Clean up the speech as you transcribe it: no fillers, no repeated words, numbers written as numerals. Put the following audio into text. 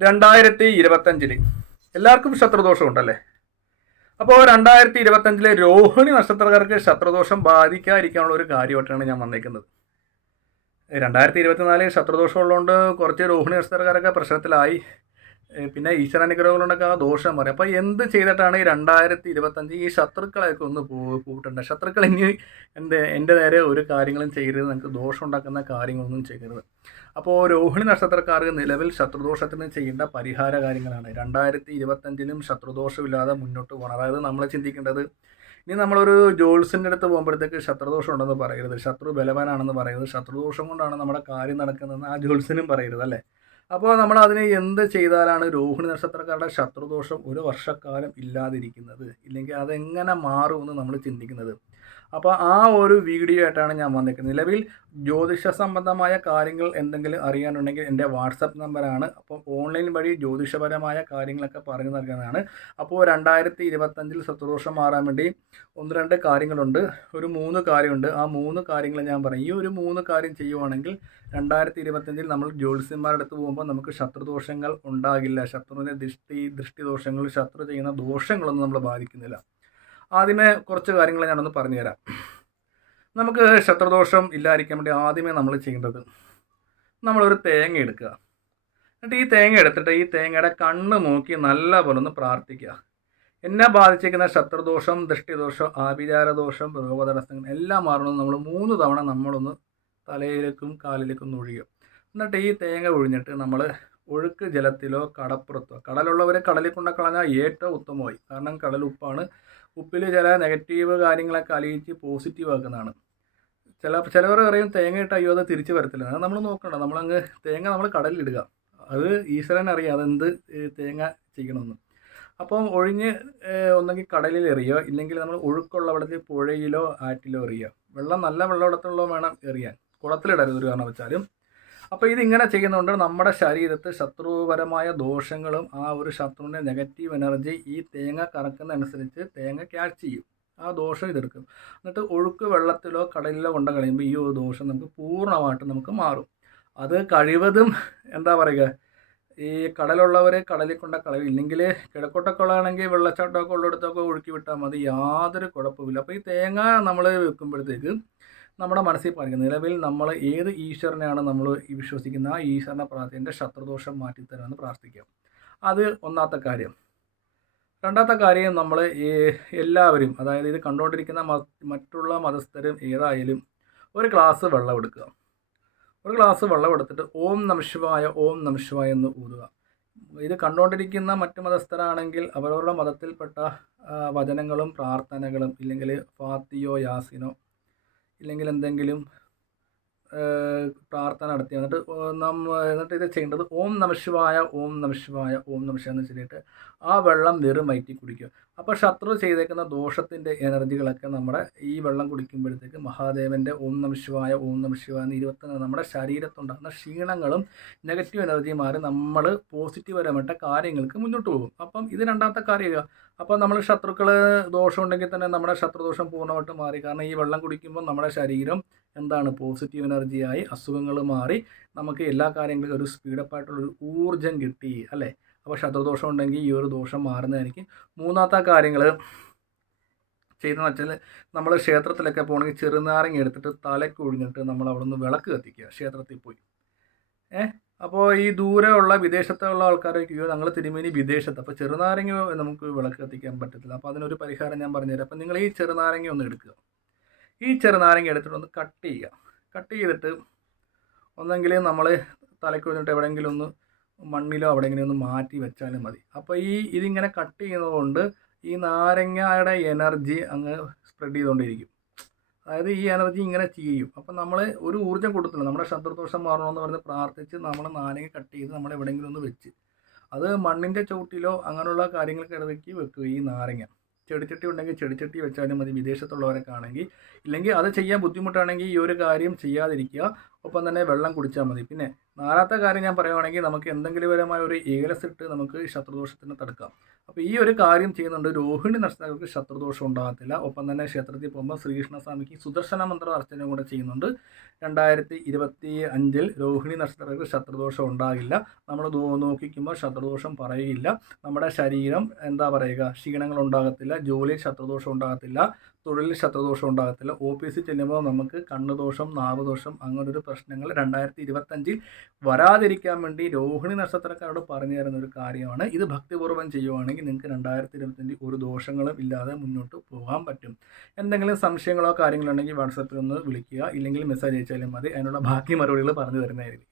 2025 എല്ലാവർക്കും ശത്രുദോഷം ഉണ്ടല്ലേ. അപ്പോൾ 2025 രോഹിണി നക്ഷത്രക്കാർക്ക് ശത്രുദോഷം ബാധിക്കാതിരിക്കാനുള്ള ഒരു കാര്യമായിട്ടാണ് ഞാൻ വന്നേക്കുന്നത്. 2024 ശത്രുദോഷം ഉള്ളതുകൊണ്ട് കുറച്ച് രോഹിണി നക്ഷത്രക്കാരൊക്കെ പ്രശ്നത്തിലായി. പിന്നെ ഈശ്വരാനുഗ്രഹങ്ങളുണ്ടൊക്കെ ആ ദോഷം പറയും. അപ്പോൾ എന്ത് ചെയ്തിട്ടാണ് ഈ 2025 ഈ ശത്രുക്കളെയൊക്കെ ഒന്ന് കൂട്ടേണ്ടത്? ശത്രുക്കൾ ഇനി എൻ്റെ നേരെ ഒരു കാര്യങ്ങളും ചെയ്യരുത്, നിങ്ങൾക്ക് ദോഷം ഉണ്ടാക്കുന്ന കാര്യങ്ങളൊന്നും ചെയ്യരുത്. അപ്പോൾ രോഹിണി നക്ഷത്രക്കാർക്ക് നിലവിൽ ശത്രുദോഷത്തിന് ചെയ്യേണ്ട പരിഹാര കാര്യങ്ങളാണ് 2025 ശത്രുദോഷമില്ലാതെ മുന്നോട്ട് പോകണം. അതായത് നമ്മൾ ചിന്തിക്കേണ്ടത്, ഇനി നമ്മളൊരു ജോത്സ്യൻ്റെ അടുത്ത് പോകുമ്പോഴത്തേക്ക് ശത്രുദോഷം ഉണ്ടെന്ന് പറയരുത്, ശത്രു ബലവാനാണെന്ന് പറയരുത്, ശത്രുദോഷം കൊണ്ടാണ് നമ്മുടെ കാര്യം നടക്കുന്നതെന്ന് ആ ജോത്സ്യനും പറയരുത് അല്ലേ. അപ്പോൾ നമ്മൾ അതിനെ എന്ത് ചെയ്താലാണ് രോഹിണി നക്ഷത്രക്കാരുടെ ശത്രുദോഷം ഒരു വർഷക്കാലം ഇല്ലാതിരിക്കുന്നത്, ഇല്ലെങ്കിൽ അതെങ്ങനെ മാറുമെന്ന് നമ്മൾ ചിന്തിക്കുന്നത്. അപ്പോൾ ആ ഒരു വീഡിയോ ആയിട്ടാണ് ഞാൻ വന്നിരിക്കുന്നത്. നിലവിൽ ജ്യോതിഷ സംബന്ധമായ കാര്യങ്ങൾ എന്തെങ്കിലും അറിയാനുണ്ടെങ്കിൽ എൻ്റെ വാട്സപ്പ് നമ്പറാണ്. അപ്പോൾ ഓൺലൈൻ വഴി ജ്യോതിഷപരമായ കാര്യങ്ങളൊക്കെ പറഞ്ഞു നൽകുന്നതാണ്. അപ്പോൾ 2025 ശത്രുദോഷം മാറാൻ വേണ്ടി 1-2 കാര്യങ്ങളുണ്ട്, ഒരു 3 കാര്യമുണ്ട്. ആ 3 കാര്യങ്ങൾ ഞാൻ പറയും. ഈ ഒരു 3 കാര്യം ചെയ്യുവാണെങ്കിൽ 2025 നമ്മൾ ജ്യോത്സ്യന്മാരുടെ അടുത്ത് പോകുമ്പോൾ നമുക്ക് ശത്രുദോഷങ്ങൾ ഉണ്ടാകില്ല. ശത്രുവിൻ്റെ ദൃഷ്ടിദോഷങ്ങൾ, ശത്രു ചെയ്യുന്ന ദോഷങ്ങളൊന്നും നമ്മൾ ബാധിക്കുന്നില്ല. ആദ്യമേ കുറച്ച് കാര്യങ്ങൾ ഞാനൊന്ന് പറഞ്ഞുതരാം. നമുക്ക് ശത്രുദോഷം ഇല്ലാതിരിക്കാൻ വേണ്ടി ആദ്യമേ നമ്മൾ ചെയ്യേണ്ടത്, നമ്മളൊരു തേങ്ങ എടുക്കുക. എന്നിട്ട് ഈ തേങ്ങ എടുത്തിട്ട് ഈ തേങ്ങയുടെ കണ്ണ് നോക്കി നല്ല പോലെ ഒന്ന് പ്രാർത്ഥിക്കുക. എന്നെ ബാധിച്ചിരിക്കുന്ന ശത്രുദോഷം, ദൃഷ്ടിദോഷം, ആഭിചാരദോഷം, രോഗതടസ്സങ്ങൾ എല്ലാം മാറണമെന്ന് നമ്മൾ 3 തവണ നമ്മളൊന്ന് തലയിലേക്കും കാലിലേക്കും ഒഴിയും. എന്നിട്ട് ഈ തേങ്ങ ഒഴിഞ്ഞിട്ട് നമ്മൾ ഒഴുക്ക് ജലത്തിലോ കടപ്പുറത്തോ, കടലുള്ളവരെ കടലിൽ കൊണ്ട് കളഞ്ഞാൽ ഏറ്റവും ഉത്തമമായി. കാരണം കടൽ ഉപ്പാണ്. ഉപ്പിൽ ചില നെഗറ്റീവ് കാര്യങ്ങളൊക്കെ അലിയിച്ച് പോസിറ്റീവ് ആക്കുന്നതാണ്. ചിലവർ പറയും തേങ്ങ ഇട്ട് അയ്യോ അത് തിരിച്ച് വരത്തില്ല. അത് നമ്മൾ നോക്കണ്ട, നമ്മളങ്ങ് തേങ്ങ നമ്മൾ കടലിലിടുക. അത് ഈശ്വരൻ അറിയാം അതെന്ത് തേങ്ങ ചെയ്യണമെന്ന്. അപ്പം ഒഴിഞ്ഞ് ഒന്നെങ്കിൽ കടലിൽ എറിയോ, ഇല്ലെങ്കിൽ നമ്മൾ ഒഴുക്കുള്ള വെള്ളത്തിൽ പുഴയിലോ ആറ്റിലോ എറിയുക. വെള്ളം നല്ല വെള്ളമുള്ളടത്തുള്ള വേണം എറിയാൻ, കുളത്തിലിടരുത് ഒരു കാരണവശാലും. അപ്പോൾ ഇതിങ്ങനെ ചെയ്യുന്നതുകൊണ്ട് നമ്മുടെ ശരീരത്ത് ശത്രുപരമായ ദോഷങ്ങളും ആ ഒരു ശത്രുവിൻ്റെ നെഗറ്റീവ് എനർജി ഈ തേങ്ങ കറക്കുന്നതനുസരിച്ച് തേങ്ങ ക്യാച്ച് ചെയ്യും, ആ ദോഷം ഇതെടുക്കും. എന്നിട്ട് ഒഴുക്ക് വെള്ളത്തിലോ കടലിലോ കൊണ്ട് കളയുമ്പോൾ ഈ ഒരു ദോഷം നമുക്ക് പൂർണ്ണമായിട്ട് നമുക്ക് മാറും. അത് കഴിവതും എന്താ പറയുക, ഈ കടലുള്ളവരെ കടലിൽ കൊണ്ട് കളയും, ഇല്ലെങ്കിൽ കിഴക്കോട്ടൊക്കെ ഉള്ളതാണെങ്കിൽ വെള്ളച്ചാട്ടമൊക്കെ ഉള്ളിടത്തൊക്കെ ഒഴുക്കി വിട്ടാൽ മതി, യാതൊരു കുഴപ്പമില്ല. അപ്പോൾ ഈ തേങ്ങ നമ്മൾ വെക്കുമ്പോഴത്തേക്ക് നമ്മുടെ മനസ്സിൽ പറയുന്നത്, നിലവിൽ നമ്മൾ ഏത് ഈശ്വരനെയാണ് നമ്മൾ വിശ്വസിക്കുന്നത് ആ ഈശ്വരനെ പ്രാർത്ഥിൻ്റെ ശത്രുദോഷം മാറ്റിത്തരാമെന്ന് പ്രാർത്ഥിക്കാം. അത് ഒന്നാമത്തെ കാര്യം. രണ്ടാമത്തെ കാര്യം, നമ്മൾ എല്ലാവരും, അതായത് ഇത് കണ്ടുകൊണ്ടിരിക്കുന്ന മറ്റുള്ള മതസ്ഥരും ഏതായാലും ഒരു ഗ്ലാസ് വെള്ളം എടുക്കുക. ഒരു ഗ്ലാസ് വെള്ളം എടുത്തിട്ട് ഓം നമഃശിവായ ഓം നമഃശിവായ എന്ന് ഊതുക. ഇത് കണ്ടുകൊണ്ടിരിക്കുന്ന മറ്റു മതസ്ഥരാണെങ്കിൽ അവരവരുടെ മതത്തിൽപ്പെട്ട വചനങ്ങളും പ്രാർത്ഥനകളും, ഇല്ലെങ്കിൽ ഫാത്തിയോ യാസിനോ, ഇല്ലെങ്കിൽ എന്തെങ്കിലും പ്രാർത്ഥന നടത്തി എന്നിട്ട് ഇത് ചെയ്യേണ്ടത് ഓം നമഃശിവായ ഓം നമഃശിവായ ഓം നമഃശിവായ എന്ന് ചൊല്ലിയിട്ട് ആ വെള്ളം വെറും വയറ്റി കുടിക്കുക. അപ്പോൾ ശത്രു ചെയ്തേക്കുന്ന ദോഷത്തിൻ്റെ എനർജികളൊക്കെ നമ്മുടെ ഈ വെള്ളം കുടിക്കുമ്പോഴത്തേക്ക് മഹാദേവൻ്റെ ഓം നമഃശിവായ ഓം നമഃശിവായ എന്ന് 24 നമ്മുടെ ശരീരത്തുണ്ടാകുന്ന ക്ഷീണങ്ങളും നെഗറ്റീവ് എനർജിയും മാറി നമ്മൾ പോസിറ്റീവപരമായിട്ട് കാര്യങ്ങൾക്ക് മുന്നോട്ട് പോകും. അപ്പം ഇത് രണ്ടാമത്തെ കാര്യമാണ്. അപ്പോൾ നമ്മൾ ശത്രുക്കൾ ദോഷം ഉണ്ടെങ്കിൽ തന്നെ നമ്മുടെ ശത്രുദോഷം പൂർണ്ണമായിട്ട് മാറി. കാരണം ഈ വെള്ളം കുടിക്കുമ്പോൾ നമ്മുടെ ശരീരം എന്താണ് പോസിറ്റീവ് എനർജിയായി, അസുഖങ്ങൾ മാറി നമുക്ക് എല്ലാ കാര്യങ്ങളും ഒരു സ്പീഡപ്പായിട്ടുള്ളൊരു ഊർജം കിട്ടി അല്ലേ. അപ്പോൾ ശത്രുദോഷം ഉണ്ടെങ്കിൽ ഈ ഒരു ദോഷം മാറുന്നതായിരിക്കും. മൂന്നാമത്തെ കാര്യങ്ങൾ ചെയ്തെന്ന് വെച്ചാൽ, നമ്മൾ ക്ഷേത്രത്തിലൊക്കെ പോകണമെങ്കിൽ ചെറുനാരങ്ങ എടുത്തിട്ട് തലയ്ക്ക് ഒഴിഞ്ഞിട്ട് നമ്മൾ അവിടെ നിന്ന് വിളക്ക് കത്തിക്കുക ക്ഷേത്രത്തിൽ പോയി. അപ്പോൾ ഈ ദൂരെയുള്ള വിദേശത്തുള്ള ആൾക്കാരൊക്കെ ഞങ്ങൾ തിരുമേനി വിദേശത്ത്, അപ്പോൾ ചെറുനാരങ്ങ നമുക്ക് വിളക്ക് കത്തിക്കാൻ പറ്റത്തില്ല. അപ്പോൾ അതിനൊരു പരിഹാരം ഞാൻ പറഞ്ഞുതരാം. അപ്പോൾ നിങ്ങൾ ഈ ചെറുനാരങ്ങ ഒന്ന് എടുക്കുക. ഈ ചെറുനാരങ്ങ എടുത്തിട്ട് ഒന്ന് കട്ട് ചെയ്യുക. കട്ട് ചെയ്തിട്ട് ഒന്നെങ്കിൽ നമ്മൾ തലയ്ക്ക് വന്നിട്ട് എവിടെയെങ്കിലും ഒന്ന് മണ്ണിലോ എവിടെയെങ്കിലും ഒന്ന് മാറ്റി വെച്ചാലും മതി. അപ്പോൾ ഇതിങ്ങനെ കട്ട് ചെയ്യുന്നതുകൊണ്ട് ഈ നാരങ്ങയുടെ എനർജി അങ്ങ് സ്പ്രെഡ് ചെയ്തുകൊണ്ടിരിക്കും. അതായത് ഈ എനർജി ഇങ്ങനെ ചെയ്യും. അപ്പം നമ്മൾ ഒരു ഊർജ്ജം കൊടുത്തില്ല, നമ്മുടെ ശത്രുദോഷം മാറണമെന്ന് പറഞ്ഞ് പ്രാർത്ഥിച്ച് നമ്മൾ നാരങ്ങ കട്ട് ചെയ്ത് നമ്മൾ എവിടെയെങ്കിലും ഒന്ന് വെച്ച് അത് മണ്ണിൻ്റെ ചുവട്ടിലോ അങ്ങനെയുള്ള കാര്യങ്ങൾക്ക് ഇടയ്ക്ക് വെക്കുക. ഈ നാരങ്ങ ചെടിച്ചട്ടി ഉണ്ടെങ്കിൽ ചെടിച്ചട്ടി വെച്ചാലും മതി, വിദേശത്തുള്ളവരൊക്കെ ആണെങ്കിൽ. ഇല്ലെങ്കിൽ അത് ചെയ്യാൻ ബുദ്ധിമുട്ടാണെങ്കിൽ ഈ ഒരു കാര്യം ചെയ്യാതിരിക്കുക. ഒപ്പം തന്നെ വെള്ളം കുടിച്ചാൽ മതി. പിന്നെ നാലാമത്തെ കാര്യം ഞാൻ പറയുവാണെങ്കിൽ നമുക്ക് എന്തെങ്കിലും പരമായ ഒരു ഏലസിട്ട് നമുക്ക് ശത്രുദോഷത്തിനെ തടുക്കാം. അപ്പോൾ ഈ ഒരു കാര്യം ചെയ്യുന്നുണ്ട്. രോഹിണി നക്ഷത്രക്കാർക്ക് ശത്രുദോഷം ഉണ്ടാകത്തില്ല. ഒപ്പം തന്നെ ക്ഷേത്രത്തിൽ പോകുമ്പോൾ ശ്രീകൃഷ്ണസ്വാമിക്ക് സുദർശന മന്ത്ര അർച്ചന കൂടെ ചെയ്യുന്നുണ്ട്. 2025 രോഹിണി നക്ഷത്രക്കാർക്ക് ശത്രുദോഷം ഉണ്ടാകില്ല. നമ്മൾ നോക്കിക്കുമ്പോൾ ശത്രുദോഷം പറയുകയില്ല. നമ്മുടെ ശരീരം എന്താ പറയുക, ക്ഷീണങ്ങൾ ഉണ്ടാകത്തില്ല, ജോലിയിൽ ശത്രുദോഷം ഉണ്ടാകത്തില്ല, തൊഴിലിൽ ശത്രുദോഷം ഉണ്ടാകത്തില്ല. ഓഫീസിൽ ചെല്ലുമ്പോൾ നമുക്ക് കണ്ണുദോഷം, നാവുദോഷം അങ്ങനൊരു പ്രശ്നങ്ങൾ 2025 വരാതിരിക്കാൻ വേണ്ടി രോഹിണി നക്ഷത്രക്കാരോട് പറഞ്ഞു തരുന്ന ഒരു കാര്യമാണ്. ഇത് ഭക്തിപൂർവ്വം ചെയ്യുവാണെങ്കിൽ നിങ്ങൾക്ക് 2025 ഒരു ദോഷങ്ങളും ഇല്ലാതെ മുന്നോട്ട് പോകാൻ പറ്റും. എന്തെങ്കിലും സംശയങ്ങളോ കാര്യങ്ങളോ ഉണ്ടെങ്കിൽ വാട്സാപ്പിൽ ഒന്ന് വിളിക്കുക, ഇല്ലെങ്കിൽ മെസ്സേജ് അയച്ചാലും മതി. അതിനുള്ള ബാക്കി മറുപടികൾ പറഞ്ഞു തരുന്നതായിരിക്കും.